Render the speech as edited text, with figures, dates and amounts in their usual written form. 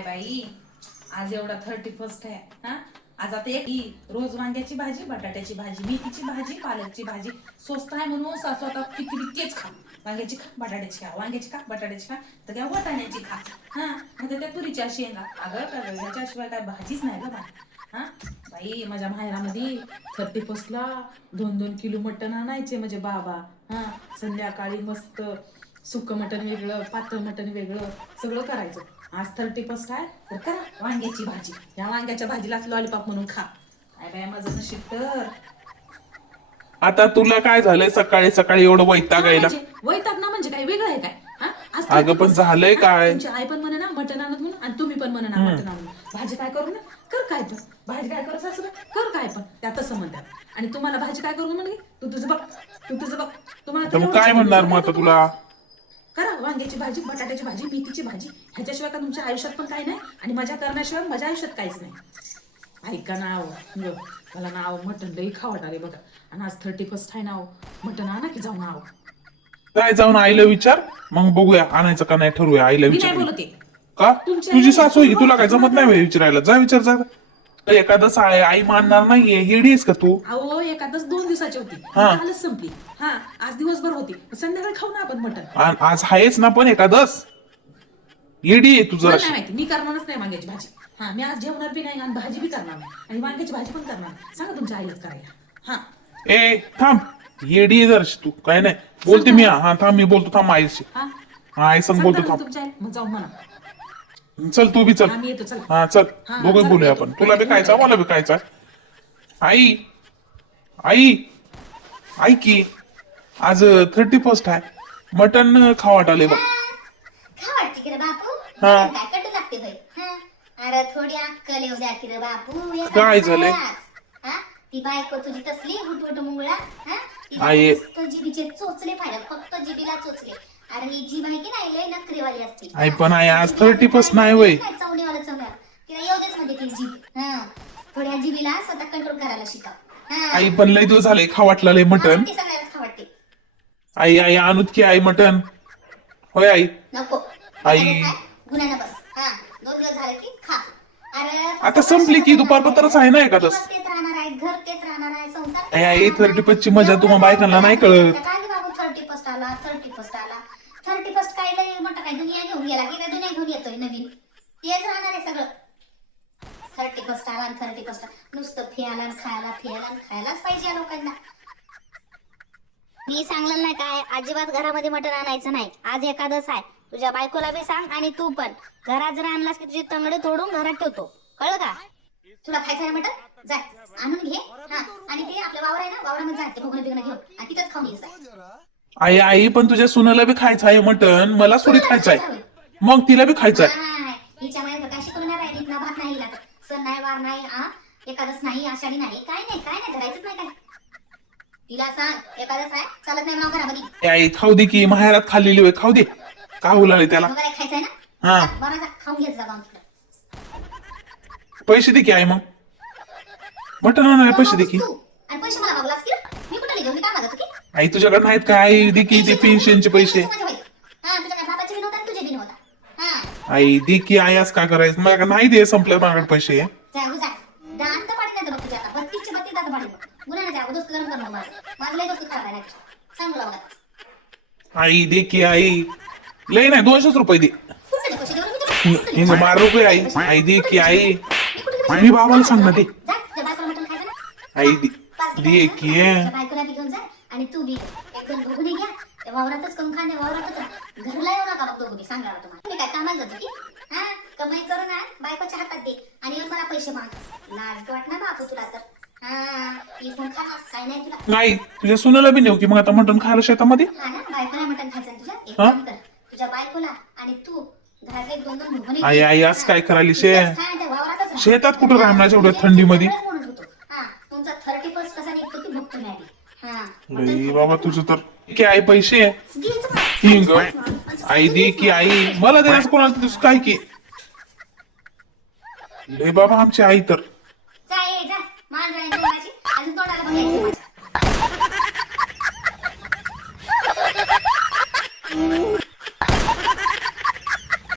काय बाई, आज एवढा 31 आहे. हा, आज आता एक रोज वांग्याची भाजी, बटाट्याची भाजी, मेथीची भाजी, पालकची भाजी स्वस्त आहे म्हणून सासू आता किती तेच खा. वांग्याची खा, बटाट्याची खा, वांग्याची खा, बटाट्याची खा, तर काय वाटाण्याची खा. हा, नाही तर त्या तुरीच्या शेंगा. अगं काय ह्याच्याशिवाय काय भाजीच नाही ग बाई. हा बाई, माझ्या माहेरामध्ये 31ला 2-2 किलो मटण आणायचे म्हणजे बाबा. हा, संध्याकाळी मस्त सुकं मटण वेगळं, पातळ मटण वेगळं, सगळं करायचं. आज 31 आहे तर करा वांग्याची भाजी. या वांग्याच्या भाजीलाच लॉलीपॉप म्हणून खा. काय बाय माझं नशीब तर. आता तुला काय झालंय सकाळी सकाळी एवढं वैताग यायला? वैताग ना म्हणजे काय वेगळं आहे काय? हा, आज अगं पण 31 झालंय काय? तुमची आई पण म्हणे ना मटण आणत म्हणून, आणि तुम्ही पण म्हणे ना मटण आणून. भाजी काय करू ना, कर काय पण. भाजी काय करू सासू, कर काय पण. त्या तसं म्हणतात. आणि तुम्हाला भाजी काय करू म्हणजे तू तुझं बघ, तू तुझं बघ. तुम्हाला तर मग काय म्हणणार मग आता तुला? करा वांग्याची भाजी, बटाट्याची भाजी, मेथीची भाजी. ह्याच्याशिवाय का तुमच्या आयुष्यात पण काही नाही, आणि मजा करण्याशिवाय माझ्या आयुष्यात काहीच नाही. ऐका नाव, मला नाव मटण लई खावट आले बघा. आणि आज 31 आहे नाव, मटण आणा की जाऊन नाव. काय जाऊन आईला विचार, मग बघूया आणायचं का नाही ठरवूया. आईला मी नाही विचार. बोलते. का? तुमच्या तुझी आई सासू आहे की, नाही. तुला काय जमत नाही होय विचारायला? जा विचार जा. एखादंच आहे, आई मानणार नाहीये, येडी आहेस का तू? अहो एखादच 2 दिवसाची होती, हा. कालच संपली. हा, आज दिवसभर होती, संध्याकाळी खाऊ ना आपण मटण. आज आहेच ना पण एखादंच. येडी आहे तुझं मला अशी. नाही माहिती, मी करणारच नाही वांग्याची भाजी. हा, मी आज जेवणार बी नाही आणि भाजी बी करणार नाही, आणि वांग्याची भाजी पण करणार नाही. सांगा तुमच्या आईलाच करायला. हा, ए थांब, येडी आहे जराशी तू. काय नाही बोलते मी. हा थांब, मी बोलतो थांब आईशी. हा, आई संग सांगता बोलतो ना थांब. तुमच्या आई, मग जाऊन म्हणा. चल तू बी चल. हा, मी येतो, चला. हा चल, हा, दोघं चला, बोलूया येतो. आपण. तुला बी खायचा, मला बी खायचा. आई आई आई की आज 31 आहे, मटन खावा वाटाले बघ. खा वाटते की रे बापू. हा. काय कटू लागते बाई. हा. अरे थोडी अक्कल येऊ द्या की रे बापू. काय झालंय? हा? ती बायको तुझी तसली गुटवट मुंगळा. हा? तिला आई. नुसतं जिभीचे चोचले पाहिजे, फक्त जिभीला चोचले. अरे ही जीभ आहे की नाही लय नखरेवाली असते. आई पण आई आज 31 नाही वय. चवणीवाला चवण्या तिला येऊ देच म्हणजे ती जीभ. हा, थोड्या जिभीला स्वतः कंट्रोल करायला शिका. हा. आई पण लय दिवस झाले खावा वाटलं लय मटन. ती सगळ्यालाच खा वाटते. आई आई आणूत की आई मटन. होय आई. नको आई. गुन्ह्यानं बस. हा, 2 दिवस झाले की खा. अरे आता संपली की दुपारपत्रच आहे ना एखादंच. दिवस तेच राहणार आहे, घर तेच राहणार आहे, संसार आई आई 31 ची मजा तुम्हा बायकांना नाही कळत. काय बाबू 31 आला 31 आला 31 काय लय मोठं काय दुनिया घेऊन गेला की काय दुनिया घेऊन येतोय नवीन. तेच राहणार आहे सगळं. 31 आला आणि 31 नुसतं फियाला आणि खायला, फियाला आणि खायलाच पाहिजे या लोकांना. मी सांगलं नाही काय, अजिबात घरामध्ये मटण आणायचं नाही. आज एकादश आहे. तुझ्या बायकोला बी सांग, आणि तू पण घरात जर आणलास की तुझे तंगडे तोडून घरात ठेवतो, कळलं का? तुला खायचं आहे मटण, जाय आणून घे. हा, आणि ते आपलं वावर आहे ना, वावरामध्ये जाते भोगणं बिगणं घेऊन, आणि तिथंच खाऊन यायचं. आई आई पण तुझ्या सुनाला बी खायचं आहे मटन, मला सोडीत खायचं आहे, मग तिला बी खायचं आहे. हिच्या महिन्यात काय शिकवून नाही राहिली ना, भात नाही हिला, सण नाही, वार नाही, एकादश नाही, आषाढी नाही, काय नाही काय नाही, धरायचंच नाही काय. तिला सांग एकादश आहे, चालत नाही म्हणा घरामध्ये. आई खाऊ दे की, माहेरात खाल्लेली होय, खाऊ दे. का उलाले त्याला? मग काय खायचंय ना, हा, बरं जा खाऊन घेत जा जाऊन तिकडं. पैसे दे की आई, मग मटन आणायला पैसे दे की. तू आणि पैसे मला मागलास की मी कुठे घेऊन, मी काय मागत होती? आई तुझ्याकडे नाहीत का? आई दे की ते पेन्शनचे पैसे. हा, तुझ्या काय बापाचे बी नव्हता, तुझे बी नव्हता. हा, आई दे की आई, आज काय करायचं? मला नाही दे, संपले माझ्याकडे पैसे. जा जा दात पाडी नाही तर बघ तुझ्या आता 32 चे 32 दात पाडी बघ. गुन्हा जा दोस्त गरम कर माझं लय दोस्त खराब आहे ना. सांग मला बघा. आई दे की आई, लय नाही 200 रुपये दे. कुठे पैसे देऊ मी तुला? हिने 12 रुपये आई. आई दे की आई, मी कुठे पैसे मी बाबाला सांग ना दे. जा त्या बायकोला मटण खायचं ना. आई दे की. त्या बायकोला बी घेऊन जा, आणि तू बी एकदम भोगणी घ्या. त्या वावरातच करून खा, वावरातच राहा. घरला येऊ नका बघ दोघी, सांगा तुम्हाला. मी काय कामाला जातो की? हा, कमाई करून आण, बायकोच्या हातात दे, आणि येऊन मला पैसे माग. लाज वाट ना बापू तुला तर. हा, इथून खालास काय नाही तुला. नाही तुझ्या सुनाला बी नेऊ की मग आता मटण खायला शेतामध्ये? हा ना, बायकोला मटण खायचं तुझ्या. एक हा? काम कर, तुझ्या बायकोला आणि तू घरातले 2-2 भोगणी आई आई आज काय करायली वावरातच राहा. शेतात कुठं राहणार एवढ्या थंडीमध्ये? म्हणत होतो. हा, तुमचा 31 कसा निघतो की बघतो नाही. हा, लई बाबा तुझं तर की आई पैसे घ्यायचं मला. हिंग आई दे की आई, मला द्यायचं कोणाला तुझं काय की. लय बाबा आमची आई तर. जा ये जा, मान राहील अजून तोंडाला बघायचं.